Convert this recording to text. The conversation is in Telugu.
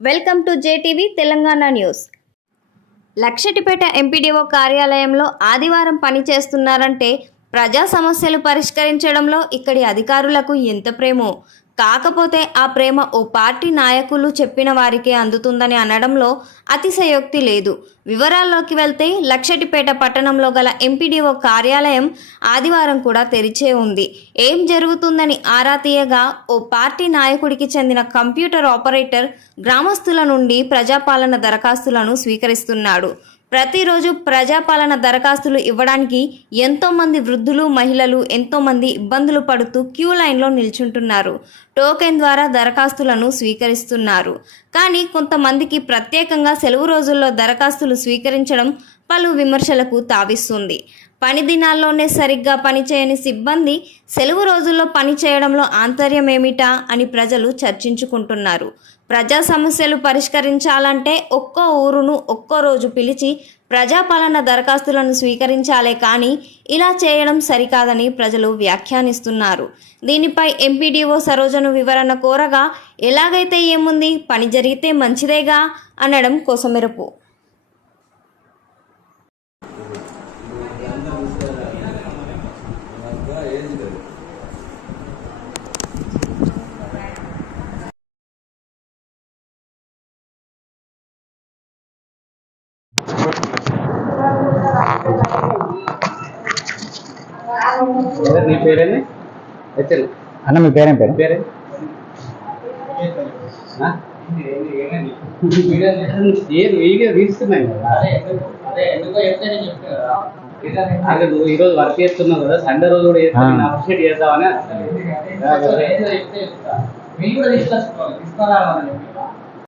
Welcome to JTV Telangana news. Luxettipet MPDO కార్యాలయంలో ఆదివారం పని చేస్తున్నారంటే ప్రజా సమస్యలు పరిష్కరించడంలో ఇక్కడి అధికారులకు ఎంత ప్రేమో. కాకపోతే ఆ ప్రేమ ఓ పార్టీ నాయకులు చెప్పిన వారికే అందుతుందని అనడంలో అతిశయోక్తి లేదు. వివరాల్లోకి వెళ్తే లక్షటిపేట పట్టణంలో గల ఎంపీడీఓ కార్యాలయం ఆదివారం కూడా తెరిచే ఉంది. ఏం జరుగుతుందని ఆరా తీయగా ఓ పార్టీ నాయకుడికి చెందిన కంప్యూటర్ ఆపరేటర్ గ్రామస్తుల నుండి ప్రజాపాలన దరఖాస్తులను స్వీకరిస్తున్నాడు. ప్రతిరోజు ప్రజాపాలన దరఖాస్తులు ఇవ్వడానికి ఎంతోమంది వృద్ధులు మహిళలు ఎంతోమంది ఇబ్బందులు పడుతూ క్యూ లైన్లో నిల్చుంటున్నారు. టోకెన్ ద్వారా దరఖాస్తులను స్వీకరిస్తున్నారు. కానీ కొంతమందికి ప్రత్యేకంగా సెలవు రోజుల్లో దరఖాస్తులు స్వీకరించడం పలు విమర్శలకు తావిస్తుంది. పని దినాల్లోనే సరిగ్గా పనిచేయని సిబ్బంది సెలవు రోజుల్లో పని చేయడంలో ఆంతర్యం ఏమిటా అని ప్రజలు చర్చించుకుంటున్నారు. ప్రజా సమస్యలు పరిష్కరించాలంటే ఒక్కో ఊరును ఒక్కో రోజు పిలిచి ప్రజాపాలన దరఖాస్తులను స్వీకరించాలే కానీ ఇలా చేయడం సరికాదని ప్రజలు వ్యాఖ్యానిస్తున్నారు. దీనిపై ఎంపీడీఓ సరోజను వివరణ కోరగా ఎలాగైతే ఏముంది పని జరిగితే మంచిదేగా అనడం కొసమెరుపు. ఎవరు నీ పేరేంది హెచ్ఎల్ అన్న మీ పేరేం పేరు పేరే ఆ? ఏం వీడియో తీస్తున్నాయి కదా అదే నువ్వు ఈరోజు వర్క్ చేస్తున్నావు కదా సండే రోజు కూడా అప్రిషియేట్ చేద్దామని